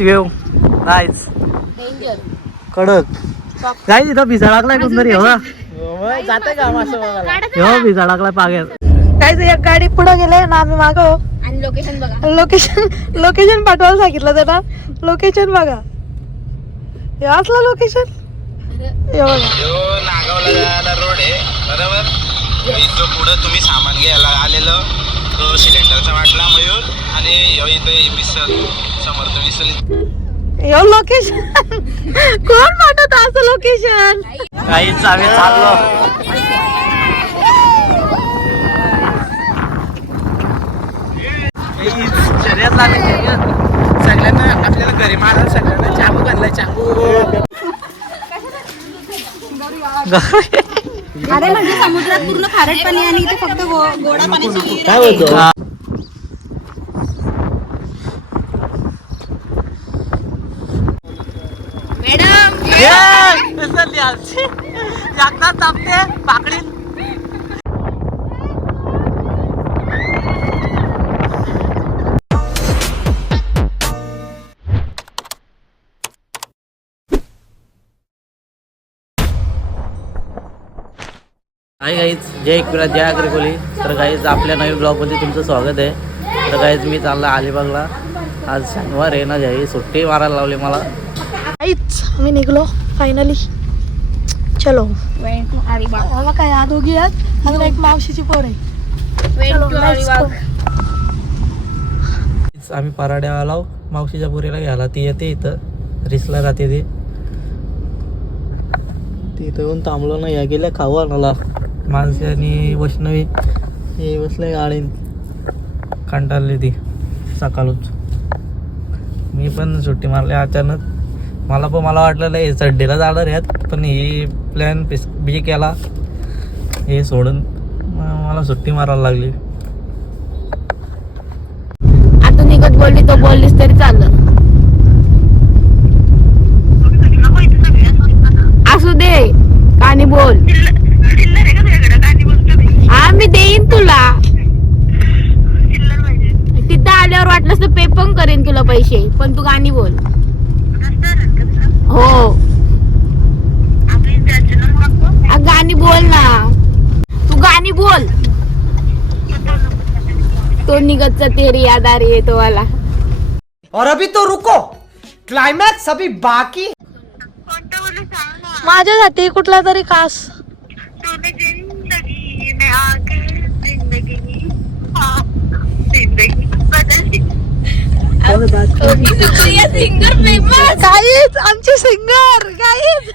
View nice danger कडक काय तिथं भिजा लागलाय कोणतरी हो जाते का असं हो भिजा लागलाय पाग्यात. काय एक गाडी पुढे गेले ना आम्ही मागव आणि लोकेशन बघा. लोकेशन पाठवायला सांगितलं त्याला. लोकेशन बघा हे असलं लोकेशन. हे बघा नागावला जायला रोड आहे बरोबर. इथं पुढं तुम्ही सामान घ्यायला आलेलं तो सिलेंडरचा वाटला मयूर आणि इथं मिसल समर्थ मिसल. हे लोकेशन कोण पाठवत असं लोकेशन. काहीच आम्ही चाललो शर्यत लागली शर्यत. सगळ्यांना आपल्याला घरी मारायला सगळ्यांना चाकू बनलाय चाकू. अरे म्हणजे समुद्रात पूर्ण खारट पाणी आणि इथे फक्त गोडा पाण्याची काय बोलतो मॅडम तापते पाकडी. हाय गाईज जय एकविरा जय अग्रकोली. तर गाईज आपल्या नवीन ब्लॉगमध्ये तुमचं स्वागत आहे. तर गाईज मी चालला अलिबागला. आज शनिवार आहे ना जाई सुट्टी मारायला लावली मला. काहीच आम्ही निघलो फायनली. चलो बाबा काय या दोघी आहेत अजून एक मावशीची पोर आहे. आम्ही पराड्या आलो मावशीच्या पुरीला घ्यायला. ती येते इथं रिसला राहते ती. तिथं येऊन थांबलो ना या गेल्या खाऊ आणाला. माणसे आणि वैष्णवी हे बसले गाडीन कंटाळली ती सकाळच. मी पण सुट्टी मारली अचानक. मला वाटलेलं हे चड्डीला जाणार आहेत पण ही प्लॅन बी केला हे सोडून मला सुट्टी मारायला लागली. आता निघत बोलली तो बोललीस तरी चाललं. असू दे कानी बोल. हा मी देईन तुला. तिथं आल्यावर वाटलंस तर पे पण करेन तुला पैसे पण तू गाणी बोल. हो गाणी बोल ना तू गाणी बोल. तो निघतचा तेरी याद आ रही है तो वाला. और अभी तो रुको क्लाइमैक्स अभी बाकी. माझ्यासाठी कुठला तरी खास. गाईज आमचे सिंगर गाईज.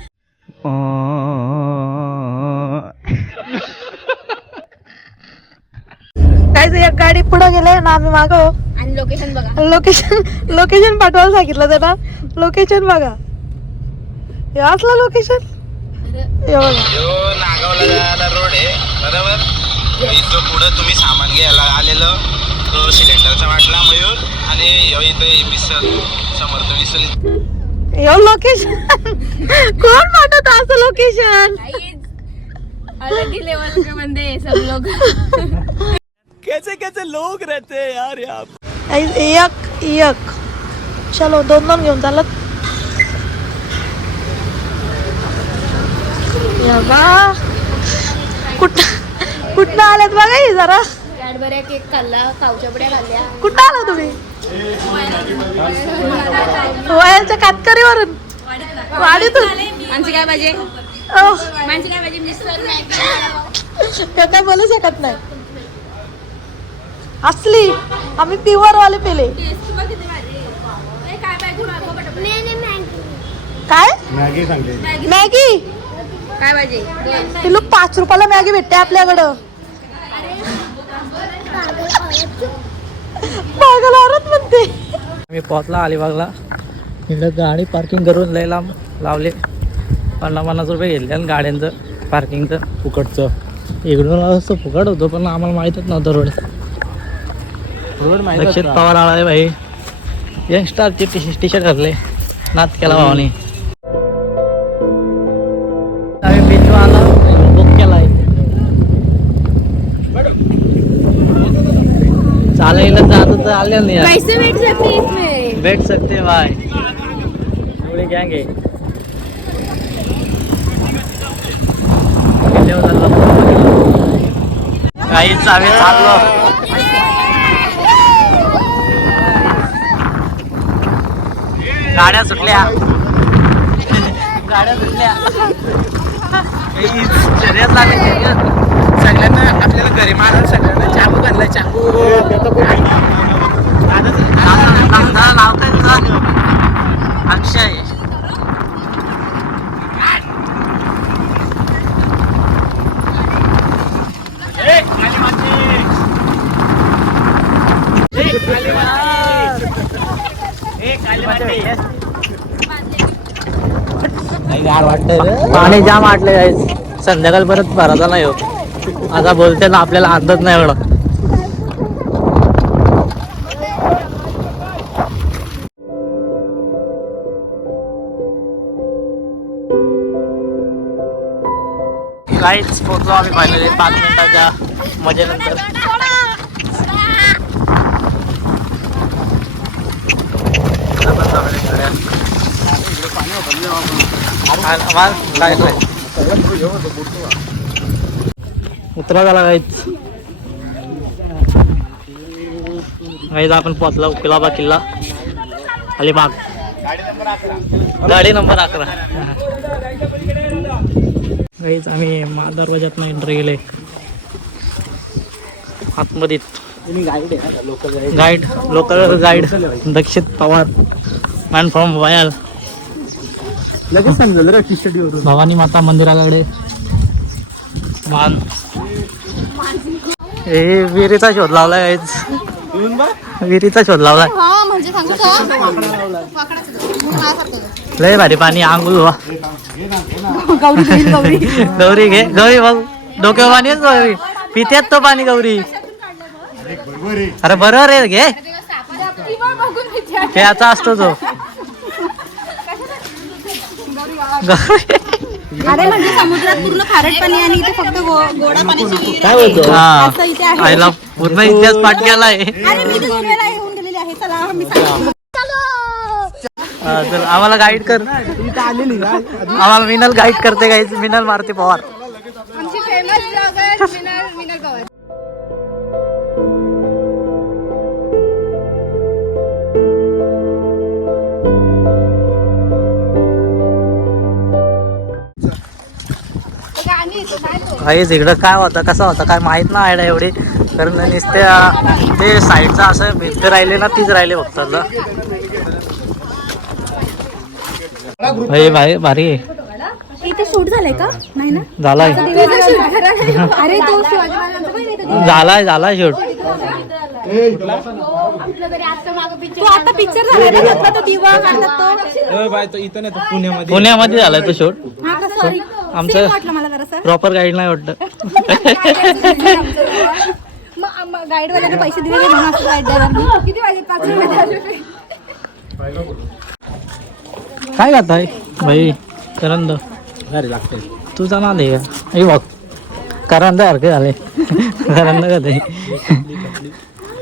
एक गाडी पुढे गेले ना आम्ही मागव आणि लोकेशन बघा. लोकेशन पाठवायला सांगितलं त्याला. लोकेशन बघा हे असलं लोकेशन. हे बघा नागावला जायला रोड आहे बरोबर. इथं पुढं तुम्ही सामान घ्यायला आलेलं तो सिलेंडरचा वाटला मयूर आणि इथं मिसल समर्थ मिसल. हे लोकेशन कोण पाठवत असं लोकेशन. अलग ही लेवल के बंदे सब लोग. कैसे लोग रहते हैं यार यहाँ. एक चलो दोन घेऊन चालत. कुठं आल्यात बघा ही जरा. कॅडबऱ्या केक खाल्ला खाऊच्या पुड्या खाल्ल्या. कुठं आला तुम्ही. वयाच्या कातकरीवरून वाडीतून. माणसं काय पाहिजे माणसं काय पाहिजे मिस्टर मॅगी काय बोलू शकत नाही. असली आम्ही प्युअर वाले पेले. काय मॅगी सांगते. मॅगी काय पाहिजे. किलो 5 रुपयाला मॅगी भेटते आपल्याकडं. पागल औरत म्हणते. मी पोहोचला अलिबागला. इकडं गाडी पार्किंग करून लय लांब लावले. 50 रुपये घेतले आणि गाड्यांचं पार्किंगचं फुकटचं. इकडून असं फुकट होतं पण आम्हाला माहीतच नव्हतं रोड लक्षात पवार आला आहे भाई. यंगस्टारचे टी शर्ट घातले नाच केला भावाने. आम्ही बीचवर आला बुक केलाय. चालायला जात तर आले नाही. कैसे बैठ सकते हैं इसमें. बैठ सकते भाई. सगळी गँग आहे. काहीच आम्ही चाललो. गाड्या सुटल्या. शर्यत लागली. सगळ्यांना आपल्याला घरी मारायला सगळ्यांना चाकू घातलाय. चाकू नाव काय तुझं? अक्षय. पाणी जाम आटले जायचं. संध्याकाळ परत भरायचा नाही हो. आता बोलते ना आपल्याला अंदाज नाही एवढा. काहीच पोहोचलो आम्ही फायनली 5 मिनिटाच्या मजेनंतर. उतरा झाला काहीच. आपण पोचला कुलाबा किल्ला अलिबाग. गाडी नंबर 11. काहीच आम्ही दरवाजात एंट्री केले. आतमध्ये guide local guide Dakshit Pawar man from वयाल. लगेच सांगितलं रे टी शर्ट वरून. भवानी माता मंदिराकडे मान. हे विहिरीचा शोध लावलाय. विहिरीचा शोध लावलाय. लय भारी पाणी. आंघोळ व्हा. गौरी घे. गौरी बघ डोक्यावर पाणी आहे. गौरी पित्यात तो पाणी. गौरी अरे बरोबर आहे. घे खेळाचा असतो तो. अरे म्हणजे समुद्रात पूर्ण खारट पाणी आणि इथे फक्त गोडा पाण्याची काय बोलतो. आईला पूर्ण इतिहास पाठ केलाय. तर आम्हाला गाईड कर. आम्हाला मिनल गाईड करते. गाईच मिनल मारुती पवार. काहीच इकडं काय होतं कसा होता काय माहित ना आयडिया एवढी. कारण नुसत्या ते साईडचं असं भिंत राहिले ना तीच राहिले फक्त. भाई भारी आहे. इथे शूट झालंय का? नाही ना झालाय. अरे तो झालाय शूट. तो आता पिक्चर झालाय ना त्यातला तो दिवा काढला तो. इथं नाही पुण्यामध्ये झालाय तो शूट. आमचं वाटलं मला जरासं. प्रॉपर गाईड नाही वाटत. मग गाईड वाल्याने पैसे दिले नाही म्हणून असं गाईड द्यायला. किती वाजले? 5 रुपये. काय खाताय भाई? करंद घरी लागते. तुझा ना दे. हे बघ करंद सारखे झाले. करंद खाते.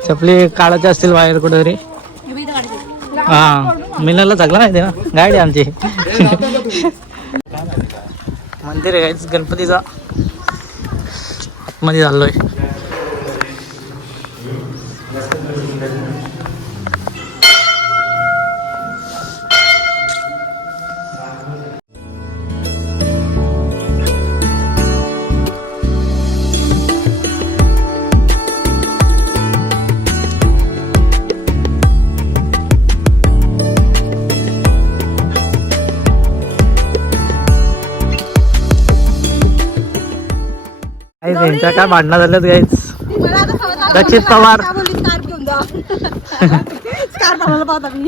चपली काढायची असतील बाहेर कुठेतरी. हा मिनाला चांगला माहिती ना. गाडी आमची. मंदिर आहे गणपतीचा. आतमध्ये चाललोय. त्यांच्या काय भांडणं झाल्यात गाईच. दक्षित पवार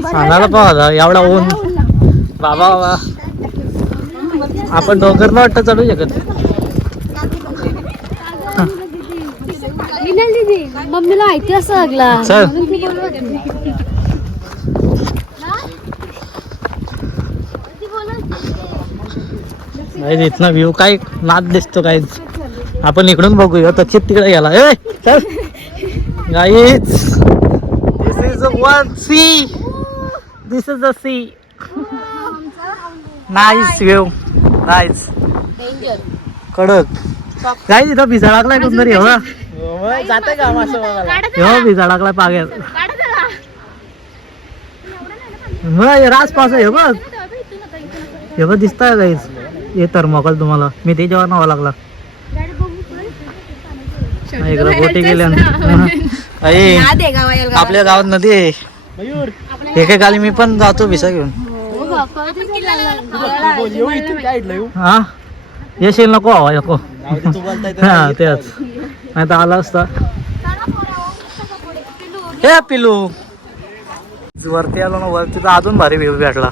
सांगायला पाहा एवढा ऊन. बाबा बाबा आपण डोंगर न वाटत चढू शकत. मम्मीला माहिती असं लागला. चल इथनं व्ह्यू काय नाद दिसतो काय. आपण इकडून बघूया. तक्षित तिकडे गेला. चल guys this is one sea. This is the sea. Nice view nice कडक काय तिथं भिजा लागलाय कोणतरी हो जाते का हो भिजा लागलाय पाग्यात रास पास आहे बघ हे बघ दिसतंय काहीच हे थर्मोकॉल तुम्हाला मी त्याच्यावर नावा लागला इकडं बोटी गेल्या आपल्या गावात नदी आहे एकेकाली मी पण जातो भिसा घेऊन हा येशील नको हवा नको हा तेच नाही तर आला असता हे पिलू वरती आलो ना वरती तर अजून भारी व्ह्यू भेटला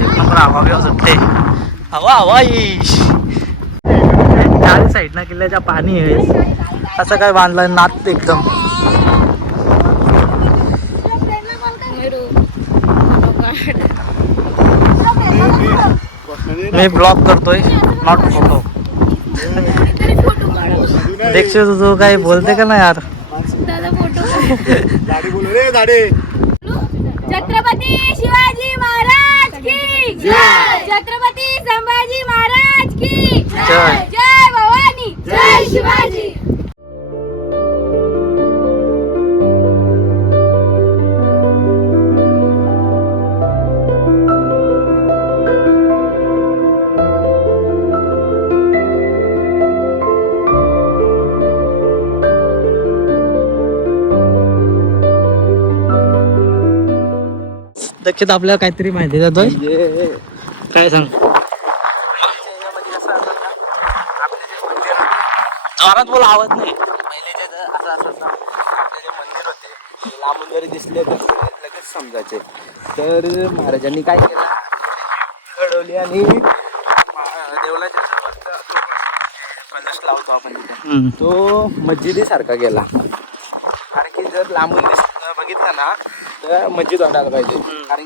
एक नंबर हवा व्यव सुटते हवा हवा चारी साईडनं किल्ल्याच्या पाणी आहे असं काय बांधलंय नात एकदम मी ब्लॉग करतोय नॉट फोटो देखील तुझं काही बोलते का ना यार छत्रपती शिवाजी महाराज की जय छत्रपती संभाजी महाराज की जय जय भवानी जय शिवाजी दक्षित आपल्याला काहीतरी माहिती देतोय काय सांग जोरात बोला आवाज नाही पहिले असं आपले जे मंदिर होते लांबून जरी दिसले तर लगेच समजायचे तर महाराजांनी काय केलं घडवली आणि देवळाच्या कलश लावतो आपण तिथे तो मस्जिदी सारखा गेला कारण की जर लांबून बघितलं ना तर मस्जिद वाटायला पाहिजे कारण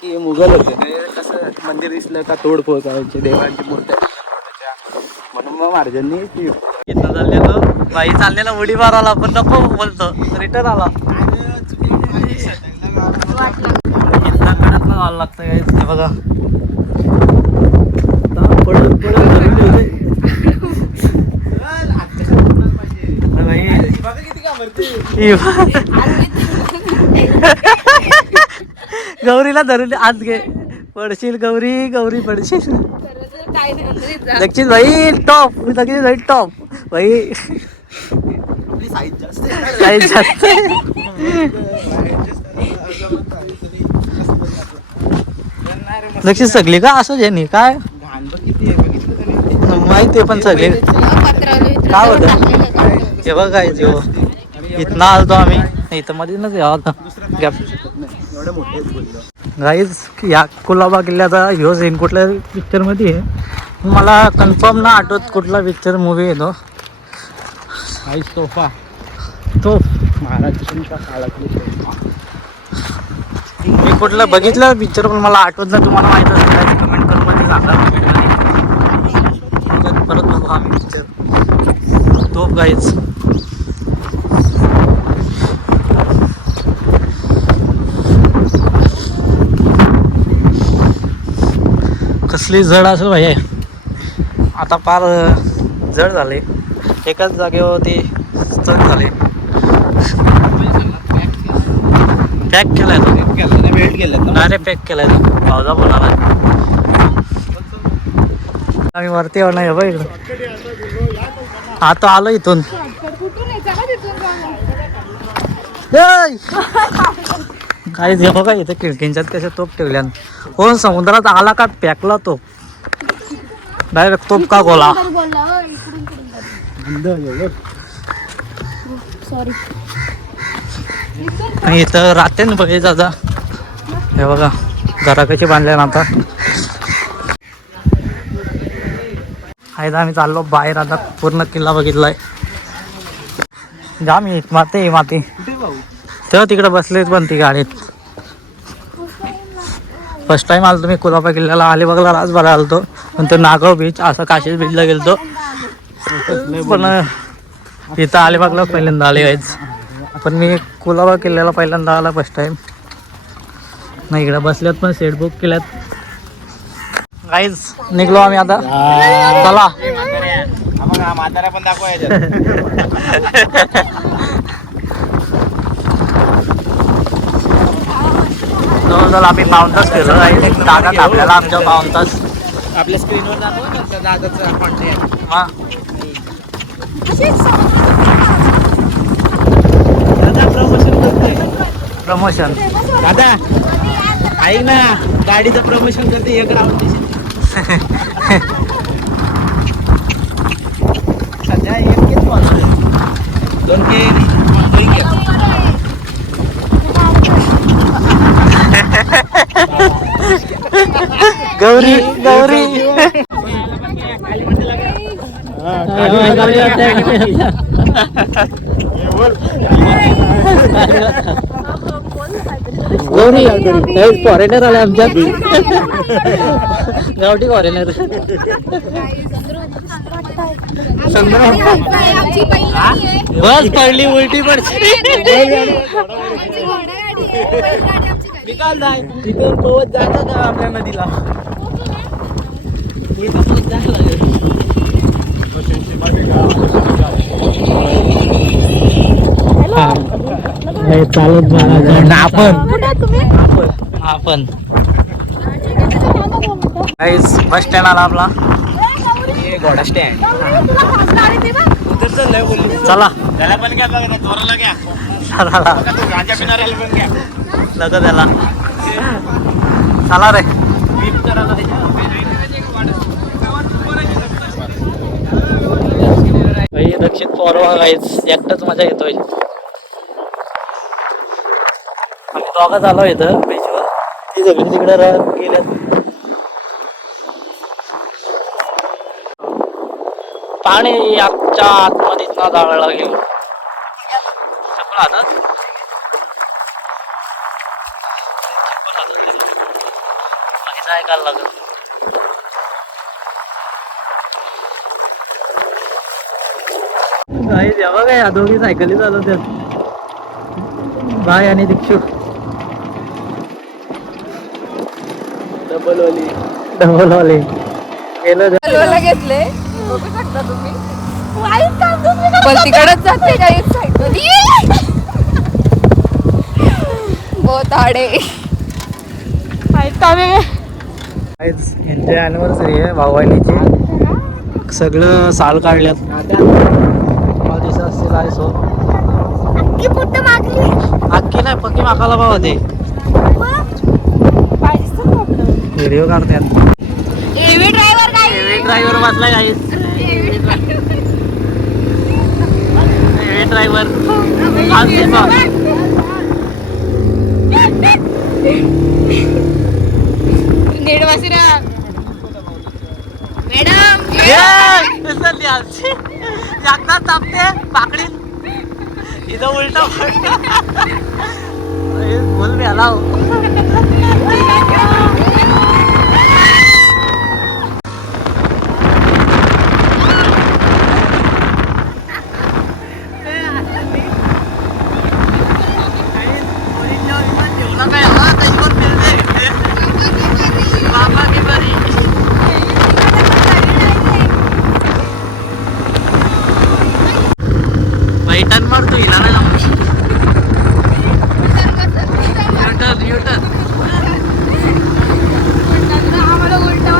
की मुघल होते ते कसं मंदिर दिसलं का तोड पोहोचायचे देवांची मूर्त्या म्हणून मग महाराजांनी इथं चाललेलं बाई चाललेला उडी मारायला पण नको बोलतो रिटर्न आला इथला कडक जायला लागतं काय ते बघा पडत गौरीला धरून आत घे पडशील गौरी गौरी पडशील दक्षित भाई टॉप दक्षित भाई टॉप भाई साईज जास्त दक्षित सगळी का असं जे नाही काय माहिती पण सगळे काय होत हे बघ काय जेव इथनं आलतो आम्ही इथं मधूनच यावं गॅप गाईज या कुलाबा किल्ल्याचा ह्यो सीन कुठल्या पिक्चर मध्ये आहे मला कन्फर्म ना आठवत कुठला पिक्चर मूवी येतो तोफा तो महाराजांच्या काळातली मी कुठला बघितलं पिक्चर पण मला आठवत नाही तुम्हाला माहित असेल कमेंट करून मध्ये सांगा परत बघू आम्ही पिक्चर तो गाईज कसली जड असेल भाई आता फार जड झाले एकाच जागेवर ते स्टक झाले पॅक केलाय तो वेट केलं डायरेक्ट पॅक केलाय तो पावसा बोलायला आम्ही वरती येऊ नाही बघ इकडं आता आलो इथून काय जेव्हा काय इथं खिडकींच्यात कशा तोप ठेवल्या कोण समुद्रात आला का पॅकला तो डायरेक्ट तोप का गोला आणि इथं राहते ना बघायचं आता हे बघा घरा कशी बांधल्या ना आता आहे आम्ही चाललो बाहेर आता पूर्ण किल्ला बघितलाय जा मी माती माती तेव्हा तिकडे बसले पण ती गाडीत फर्स्ट टाइम आलो मी कुलाबा किल्ल्याला अलिबागला राजबाला आलतो पण तो नागाव बीच असं काशीद बीचला गेलतो पण इथं अलिबागला पहिल्यांदा आले गाईच पण मी कुलाबा किल्ल्याला पहिल्यांदा आला फर्स्ट टाइम नाही इकडे बसल्यात पण सेट बुक केल्यात. गाईज निघलो आम्ही आता. चला म्हातारा पण दाखवायचं. जवळजवळ आम्ही पाऊण तास फिरलो. दादा आपल्याला आमच्या पाऊण तास आपल्या स्क्रीनवर दाखव ना त्या दादाचं कॉन्टॅक्ट. प्रमोशन दादा ऐक ना, गाडीचं प्रमोशन करते एक राऊंड. सध्या एक किती वाजले? 2 गौरी गौरी गौरी फॉरेनर आले आमच्यात. गावठी फॉरेनर. बस पडली उलटी पडली. निकाल जाय तिथून पोहत जायचं का आपल्या नदीला? उलटा पोहत जायला लागेल. चालत आपण बस स्टँड आला आपला. घोडा स्टँड. चला त्याला पण घ्या बघा, दोराला घ्या. चला गांजा पिणाऱ्याला पण घ्या. लग त्याला. चला रे. दक्षिण पॉरवा गाईच एकटाच मजा येतोय. आम्ही दोघं झालो इथं बीचवर. ती सगळी तिकडे गेल्यात. पाणी आमच्या आतमध्ये ना जाळं लागेल. आता ऐकायला लागत. जेव्हा काय या दोघी सायकली चालवतात, बाय आणि दीक्षू. डबल वाले गेलं घेतले बघू शकता तुम्ही. पण तिकडच जाते काही सायकल. बोताडे यांची अॅनिव्हर्सरी आहे भाऊबहिणीची. सगळं साल काढल्यात. दिसत असतील आहे सो अक्की नाही पक्की माकाला भावा ते व्हिडिओ काढतात. एव्ही ड्रायव्हर बसला गाईस. ड्रायव्हर नीट बसी ना मॅडम. जागतात तापते पाकडी इथं उलटा बोल मी आला. टर्न मारतो हिला नाही आम्हाला उलटा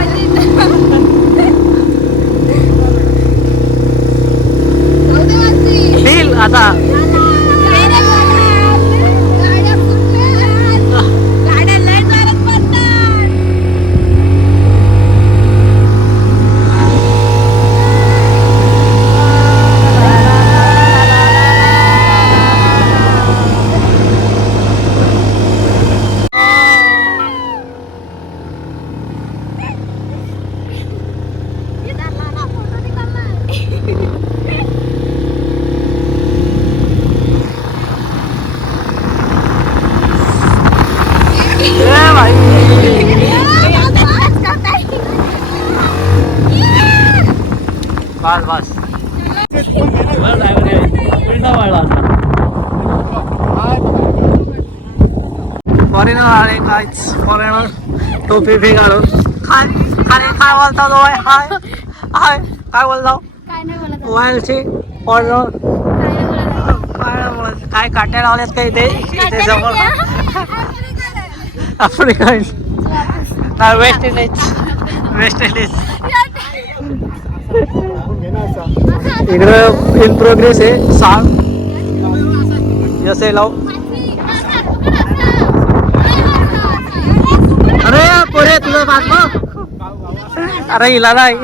डील आता. बस बस उलटा वाढला. न आले काहीच फॉरेनर टोपी बी घालून काय काय बोलता तो हाय हाय काय बोलता काय नाही बोलत मोबाईलची फॉरेनर काय काट्या लावल्यात काय ते समोर आफ्रिकन वेस्ट इंडिज इकडं इन प्रोग्रेस आहे सांग जसे लाव अरे कोरे तुझं बात अरे हिला नाही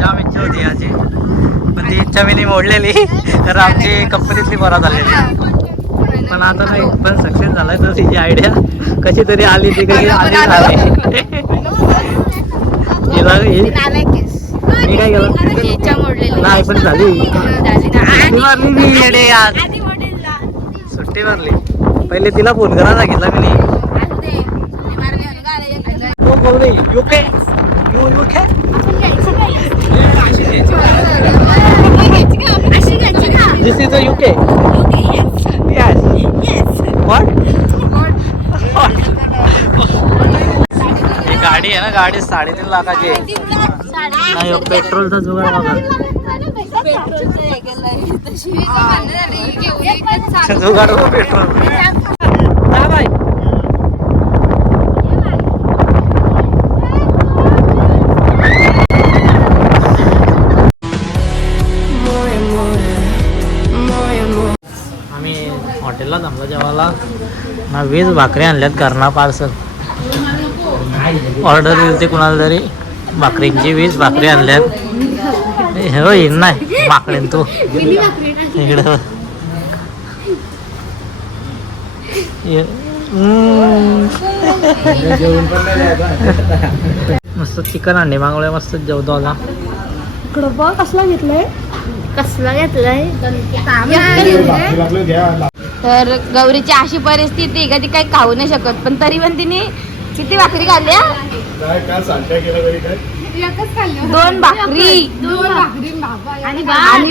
जाम इच्छा होती याची पण ती इच्छा मी नाही मोडलेली तर आमची कंपनीतली बरा झालेली पण आता नाही पण सक्सेस झालाय तर तिची आयडिया कशी तरी आली ती कशी आली मी काय केलं नाही पण झाली मारली मी येडे आज सुट्टी मारली पहिले तिला फोन करा सांगितला मी UK This is the UK. Yes. What? ही गाडी आहे ना गाडी 3.5 लाखाची आहे नाही पेट्रोलचा जुगाड बघा जुगाड हो पेट्रोल जा बाय हॉटेलला थांबलो जेवायला ना 20 भाकरी आणल्यात घरना पार्सल ऑर्डर दिली ते कुणाला तरी भाकरींची 20 भाकरी आणल्यात हो येईन नाही भाकरीन तू इकडं मस्त चिकन अंडे मागवले मस्त जेवतो आला इकडं बघ कसला घेतलाय तर गौरीची अशी परिस्थिती आहे का ती काही खाऊ नाही शकत पण तरी पण तिने किती भाकरी खाल्ल्या 2 भाकरी आणि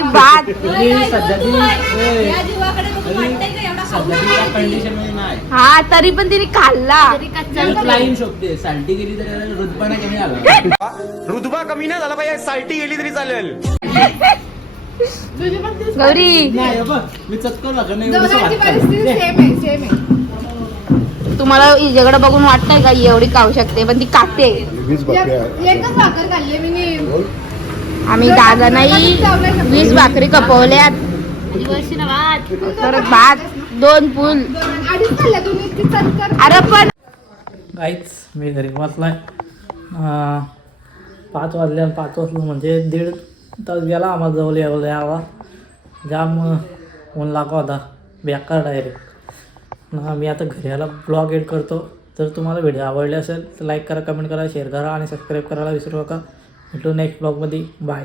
भात हा तरी पण तिने खाल्ला रुतबा कमी नाही झाला पाहिजे साल्टी गेली तरी चालेल गौरी तुम्हाला हिच्याकडे बघून वाटतंय का एवढी खाऊ शकते पण ती खाते आम्ही दादा नाही 20 भाकरी कपवल्यात परत भात 2 फुल अरे पण काहीच मी घरी वाचलाय 5 वाजल्या 5 वाजलं म्हणजे 1.5 तास गेला आम्हाला जवळ यावा जाम ऊन लागा होता बेकार डायरेक्ट ना मी आता घरी यायला ब्लॉग एड करतो जर तुम्हाला व्हिडिओ आवडले असेल तर लाईक करा कमेंट करा शेअर करा आणि सबस्क्राईब करायला विसरू नका भेटू नेक्स्ट ब्लॉगमध्ये बाय